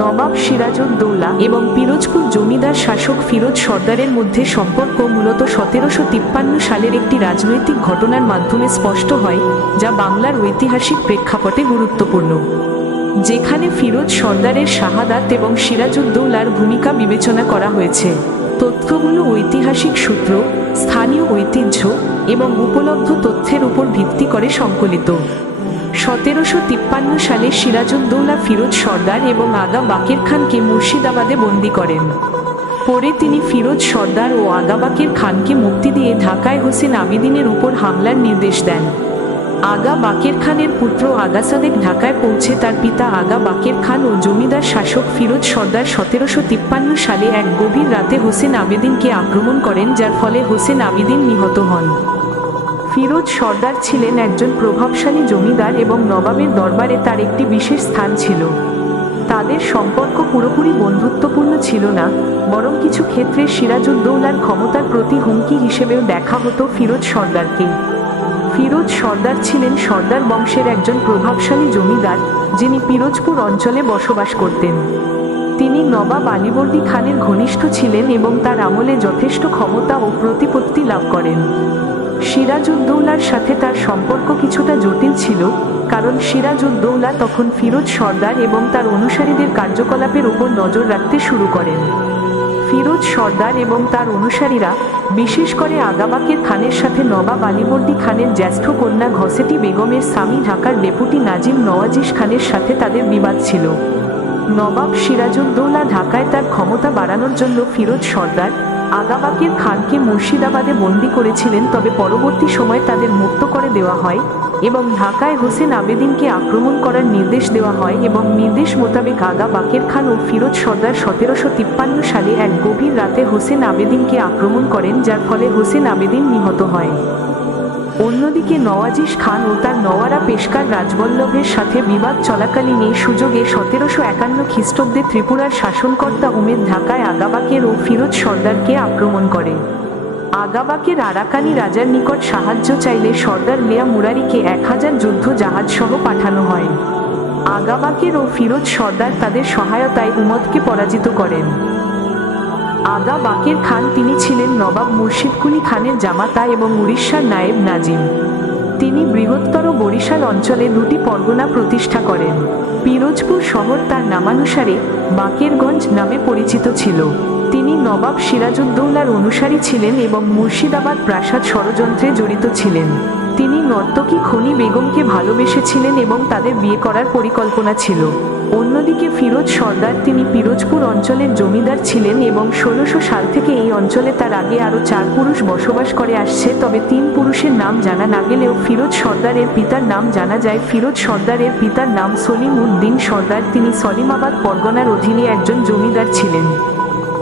নবাব সিরাজউদ্দৌলা এবং পিরোজপুর জমিদার শাসক ফিরোজ সর্দারের মধ্যে সম্পর্ক মূলত সতেরোশো তিপ্পান্ন সালের একটি রাজনৈতিক ঘটনার মাধ্যমে স্পষ্ট হয়, যা বাংলার ঐতিহাসিক প্রেক্ষাপটে গুরুত্বপূর্ণ। যেখানে ফিরোজ সর্দারের শাহাদাত এবং সিরাজউদ্দৌলার ভূমিকা বিবেচনা করা হয়েছে। তথ্যগুলো ঐতিহাসিক সূত্র, স্থানীয় ঐতিহ্য এবং উপলব্ধ তথ্যের উপর ভিত্তি করে সংকলিত। সতেরোশো তিপ্পান্ন সালে সিরাজউদ্দৌলা ফিরোজ সর্দার এবং আগা বাকের খানকে মুর্শিদাবাদে বন্দি করেন। পরে তিনি ফিরোজ সর্দার ও আগা বাকের খানকে মুক্তি দিয়ে ঢাকায় হোসেন আবিদিনের উপর হামলার নির্দেশ দেন। আগা বাকের খানের পুত্র আগা সাদেক ঢাকায় পৌঁছে তার পিতা আগা বাকের খান ও জমিদার শাসক ফিরোজ সর্দার সতেরোশো তিপ্পান্ন সালে এক গভীর রাতে হোসেন আবেদিনকে আক্রমণ করেন, যার ফলে হোসেন আবিদিন নিহত হন। ফিরোজ সর্দার ছিলেন একজন প্রভাবশালী জমিদার এবং নবাবের দরবারে তার একটি বিশেষ স্থান ছিল। তাদের সম্পর্ক পুরোপুরি বন্ধুত্বপূর্ণ ছিল না, বরং কিছু ক্ষেত্রে সিরাজউদ্দৌলার ক্ষমতার প্রতি হুমকি হিসেবেও দেখা হতো ফিরোজ সর্দারকে। ফিরোজ সর্দার ছিলেন সর্দার বংশের একজন প্রভাবশালী জমিদার, যিনি পিরোজপুর অঞ্চলে বসবাস করতেন। তিনি নবাব আলীবর্দী খানের ঘনিষ্ঠ ছিলেন এবং তার আমলে যথেষ্ট ক্ষমতা ও প্রতিপত্তি লাভ করেন। সিরাজউদ্দৌলার সাথে তার সম্পর্ক কিছুটা জটিল ছিল, কারণ সিরাজউদ্দৌলা তখন ফিরোজ সর্দার এবং তার অনুসারীদের কার্যকলাপের উপর নজর রাখতে শুরু করেন। ফিরোজ সর্দার এবং তার অনুসারীরা, বিশেষ করে আগাবাকের খানের সাথে নবাব আলীবর্দী খানের জ্যেষ্ঠ কন্যা ঘসেটি বেগমের স্বামী ঢাকার ডেপুটি নাজিম নওয়াজিস খানের সাথে তাদের বিবাদ ছিল। নবাব সিরাজউদ্দৌলা ঢাকায় তার ক্ষমতা বাড়ানোর জন্য ফিরোজ সর্দার আগাবাকের খানকে মুর্শিদাবাদে বন্দি করেছিলেন, তবে পরবর্তী সময় তাদের মুক্ত করে দেওয়া হয় এবং ঢাকায় হোসেন আবেদিনকে আক্রমণ করার নির্দেশ দেওয়া হয় এবং নির্দেশ মোতাবেক আগা বাকের খান ও ফিরোজ সর্দার সতেরোশো তিপ্পান্ন সালে এক গভীর রাতে হোসেন আবেদিনকে আক্রমণ করেন, যার ফলে হোসেন আবেদিন নিহত হয়। অন্যদিকে নওয়াজিস খান ও তার নওয়ারা পেশকার রাজবল্লভের সাথে বিবাদ চলাকালীন এই সুযোগে সতেরোশো একান্ন খ্রিস্টাব্দে ত্রিপুরার শাসনকর্তা উমেদ ঢাকায় আগাবাকের ও ফিরোজ সর্দারকে আক্রমণ করে। আগাবাকের আরাকানি রাজার নিকট সাহায্য চাইলে সর্দার লিয়া মুরারিকে এক হাজার যুদ্ধ জাহাজ সহ পাঠানো হয়। আগাবাকের ও ফিরোজ সর্দার তাদের সহায়তায় উমদকে পরাজিত করেন। আগা বাকের খান তিনি ছিলেন নবাব মুর্শিদকুলি খানের জামাতা এবং উড়িষ্যার নায়েব নাজিম। তিনি বৃহত্তর বরিশাল অঞ্চলে দুটি পরগনা প্রতিষ্ঠা করেন। পিরোজপুর শহর তার নামানুসারে বাকেরগঞ্জ নামে পরিচিত ছিল। তিনি নবাব সিরাজউদ্দৌলার অনুসারী ছিলেন এবং মুর্শিদাবাদ প্রাসাদ ষড়যন্ত্রে জড়িত ছিলেন। তিনি নর্তকী খনি বেগমকে ভালোবেসেছিলেন এবং তাদের বিয়ে করার পরিকল্পনা ছিল। অন্যদিকে ফিরোজ সর্দার, তিনি পিরোজপুর অঞ্চলের জমিদার ছিলেন এবং ষোলোশো সাল থেকে এই অঞ্চলে তার আগে আরও চার পুরুষ বসবাস করে আসছে। তবে তিন পুরুষের নাম জানা না গেলেও ফিরোজ সর্দারের পিতার নাম জানা যায়। ফিরোজ সর্দারের পিতার নাম সলিম উদ্দিন সর্দার। তিনি সলিমাবাদ পরগনার অধীনে একজন জমিদার ছিলেন।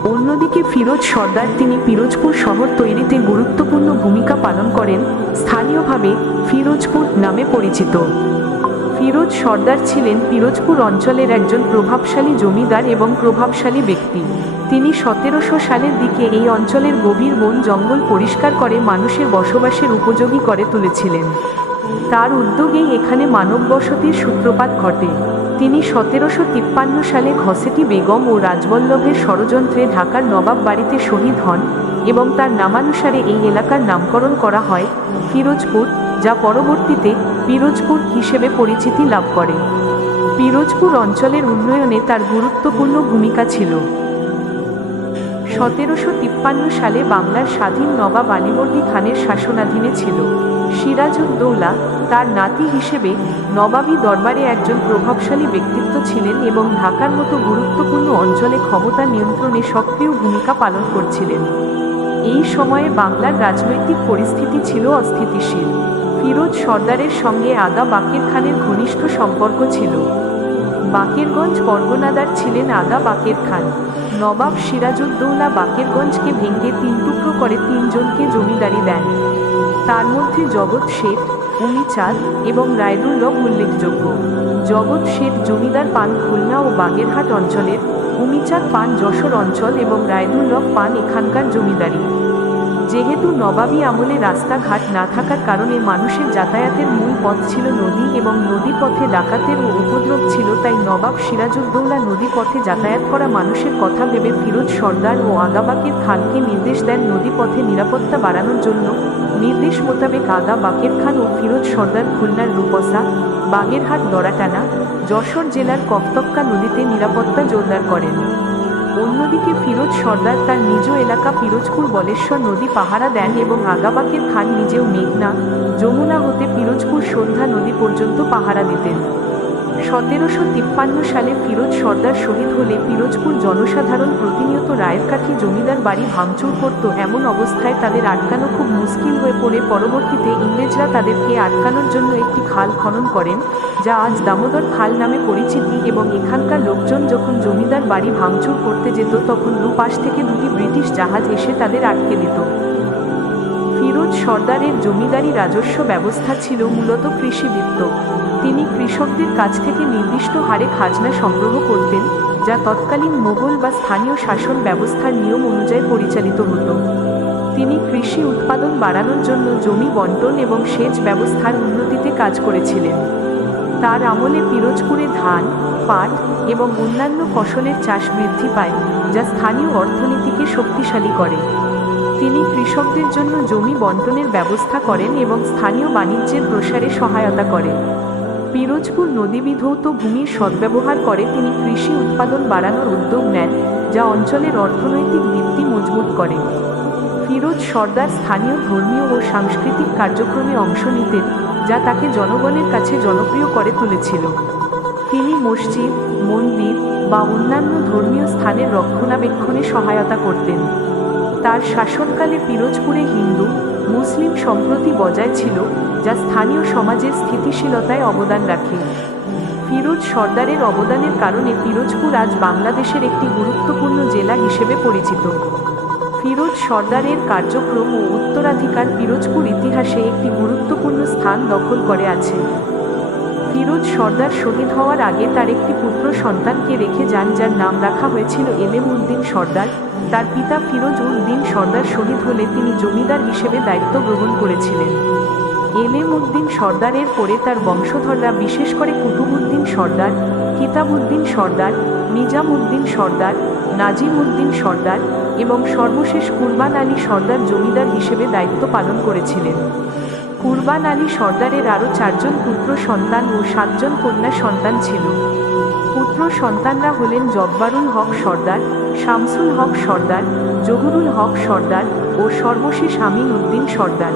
অন্যদিকে ফিরোজ সর্দার, তিনি পিরোজপুর শহর তৈরিতে গুরুত্বপূর্ণ ভূমিকা পালন করেন। স্থানীয়ভাবে ফিরোজপুর নামে পরিচিত। ফিরোজ সর্দার ছিলেন পিরোজপুর অঞ্চলের একজন প্রভাবশালী জমিদার এবং প্রভাবশালী ব্যক্তি। তিনি সতেরোশো সালের দিকে এই অঞ্চলের গভীর বন জঙ্গল পরিষ্কার করে মানুষের বসবাসের উপযোগী করে তুলেছিলেন। তার উদ্যোগেই এখানে মানব বসতির সূত্রপাত ঘটে। তিনি সতেরোশো তিপ্পান্ন সালে ঘসেটি বেগম ও রাজবল্লভের ষড়যন্ত্রে ঢাকার নবাব বাড়িতে শহীদ হন। এবং তার নামানুসারে এই এলাকার নামকরণ করা হয় ফিরোজপুর, যা পরবর্তীতে পিরোজপুর হিসেবে পরিচিতি লাভ করে। পিরোজপুর অঞ্চলের উন্নয়নে তার গুরুত্বপূর্ণ ভূমিকা ছিল। সতেরোশো তিপ্পান্ন সালে বাংলার স্বাধীন নবাব আলীবর্দী খানের শাসনাধীনে ছিল। সিরাজউদ্দৌলা তার নাতি হিসেবে নবাবী দরবারে একজন প্রভাবশালী ব্যক্তিত্ব ছিলেন এবং ঢাকার মতো গুরুত্বপূর্ণ অঞ্চলে ক্ষমতা নিয়ন্ত্রণে সক্রিয় ভূমিকা পালন করছিলেন। এই সময়ে বাংলার রাজনৈতিক পরিস্থিতি ছিল অস্থিতিশীল। ফিরোজ সর্দারের সঙ্গে আগা বাকের খানের ঘনিষ্ঠ সম্পর্ক ছিল। বাকেরগঞ্জ পরগনাদার ছিলেন আগা বাকের খান। নবাব সিরাজউদ্দৌলা বাকেরগঞ্জকে ভেঙে তিন টুকরো করে তিনজনকে জমিদারি দেন। তার মধ্যে জগৎ শেঠ উমিচাঁদ এবং রায়দুল্লভ উল্লেখযোগ্য। জগৎ শেঠ জমিদার পান খুলনা ও বাগেরহাট অঞ্চলের উমিচাঁদ পান যশোর অঞ্চল এবং রায়দুল্লভ পান এখানকার জমিদারি। যেহেতু নবাবী আমলে রাস্তাঘাট না থাকার কারণে মানুষের যাতায়াতের মূল পথ ছিল নদী এবং নদী পথে ডাকাতের ও উপদ্রব ছিল, তাই নবাব সিরাজউদ্দৌলা নদী পথে যাতায়াত করা মানুষের কথা ভেবে ফিরোজ সর্দার ও আগাবাকের খানকে নির্দেশ দেন নদী পথে নিরাপত্তা বাড়ানোর জন্য। নির্দেশ মোতাবেক আগা বাকের খান ও ফিরোজ সর্দার খুলনার রূপসা বাগেরহাট দড়াটানা যশোর জেলার কপ্তক্কা নদীতে নিরাপত্তা জোরদার করেন। অন্যদিকে ফিরোজ সর্দার তার নিজ এলাকা পিরোজপুর বলেশ্বর নদী পাহারা দেন এবং আগাবাকের খান নিজেও মেঘনা, যমুনা হতে পিরোজপুর সন্ধ্যা নদী পর্যন্ত পাহারা দিতেন। সতেরোশো তিপ্পান্ন সালে ফিরোজ সর্দার শহীদ হলে পিরোজপুর জনসাধারণ প্রতিনিয়ত রায়ের কাঠি জমিদার বাড়ি ভাঙচুর করত। এমন অবস্থায় তাদের আটকানো খুব মুশকিল হয়ে পড়ে। পরবর্তীতে ইংরেজরা তাদেরকে আটকানোর জন্য একটি খাল খনন করেন, যা আজ দামোদর খাল নামে পরিচিতি এবং এখানকার লোকজন যখন জমিদার বাড়ি ভাঙচুর করতে যেত, তখন দুপাশ থেকে দুটি ব্রিটিশ জাহাজ এসে তাদের আটকে দিত। ফিরোজ সর্দারের জমিদারি রাজস্ব ব্যবস্থা ছিল মূলত কৃষিবৃত্ত। তিনি কৃষকদের কাছ থেকে নির্দিষ্ট হারে খাজনা সংগ্রহ করতেন, যা তৎকালীন মোগল বা স্থানীয় শাসন ব্যবস্থার নিয়ম অনুযায়ী পরিচালিত হতো। তিনি কৃষি উৎপাদন বাড়ানোর জন্য জমি বন্টন এবং সেচ ব্যবস্থার উন্নতিতে কাজ করেছিলেন। তার আমলে পিরোজপুরে ধান, পাট এবং অন্যান্য ফসলের চাষ বৃদ্ধি পায়, যা স্থানীয় অর্থনীতিকে শক্তিশালী করে। তিনি কৃষকদের জন্য জমি বন্টনের ব্যবস্থা করেন এবং স্থানীয় বাণিজ্যের প্রসারে সহায়তা করেন পিরোজপুর নদীবিধৌত ভূমির সদ্ব্যবহার করে তিনি কৃষি উৎপাদন বাড়ানোর উদ্যোগ নেন, যা অঞ্চলের অর্থনৈতিক ভিত্তি মজবুত করে। ফিরোজ সর্দার স্থানীয় ধর্মীয় ও সাংস্কৃতিক কার্যক্রমে অংশ নিতেন, যা তাকে জনগণের কাছে জনপ্রিয় করে তুলেছিল। তিনি মসজিদ, মন্দির বা অন্যান্য ধর্মীয় স্থানের রক্ষণাবেক্ষণে সহায়তা করতেন। তার শাসনকালে পিরোজপুরে হিন্দু মুসলিম সম্প্রতি বজায় ছিল, যা স্থানীয় সমাজের স্থিতিশীলতায় অবদান রাখে ফিরোজ সর্দারের অবদানের কারণে ফিরোজপুর আজ বাংলাদেশের একটি গুরুত্বপূর্ণ জেলা হিসেবে পরিচিত। ফিরোজ সর্দারের কার্যক্রম ও উত্তরাধিকার ফিরোজপুর ইতিহাসে একটি গুরুত্বপূর্ণ স্থান দখল করে আছে। ফিরোজ সর্দার শহীদ হওয়ার আগে তার একটি পুত্র সন্তানকে রেখে যান, যার নাম রাখা হয়েছিল এলেম উদ্দিন সর্দার। তার পিতা ফিরোজ উদ্দিন সর্দার শহীদ হলে তিনি জমিদার হিসেবে দায়িত্ব গ্রহণ করেছিলেন। এলেম উদ্দিন সর্দারের পরে তার বংশধররা, বিশেষ করে কুতুবুদ্দিন সর্দার কিতাবুদ্দিন সর্দার, নিজাম উদ্দিন সর্দার, নাজিম উদ্দিন সর্দার এবং সর্বশেষ কুরবান আলী সর্দার জমিদার হিসেবে দায়িত্ব পালন করেছিলেন। কুরবান আলী সর্দারের আরও চারজন পুত্র, সন্তান ও সাতজন কন্যা সন্তান ছিল। পুত্র সন্তানরা হলেন জব্বারুল হক সর্দার, শামসুল হক সর্দার, জহুরুল হক সর্দার ও সর্বশেষ আমিন উদ্দিন সর্দার।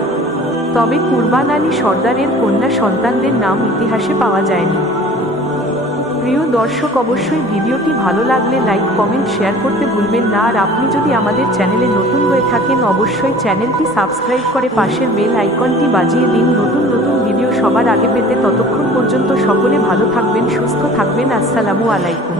তবে কুরবান আলী সর্দারের কন্যা সন্তানদের নাম ইতিহাসে পাওয়া যায়নি। প্রিয় দর্শক, অবশ্যই ভিডিওটি ভালো লাগলে লাইক, কমেন্ট, শেয়ার করতে ভুলবেন না। আর আপনি যদি আমাদের চ্যানেলে নতুন হয়ে থাকেন, অবশ্যই চ্যানেলটি সাবস্ক্রাইব করে পাশের বেল আইকনটি বাজিয়ে দিন। নতুন নতুন ভিডিও সবার আগে পেতে ততক্ষণ পর্যন্ত সকলে ভালো থাকবেন, সুস্থ থাকবেন। আসসালামু আলাইকুম।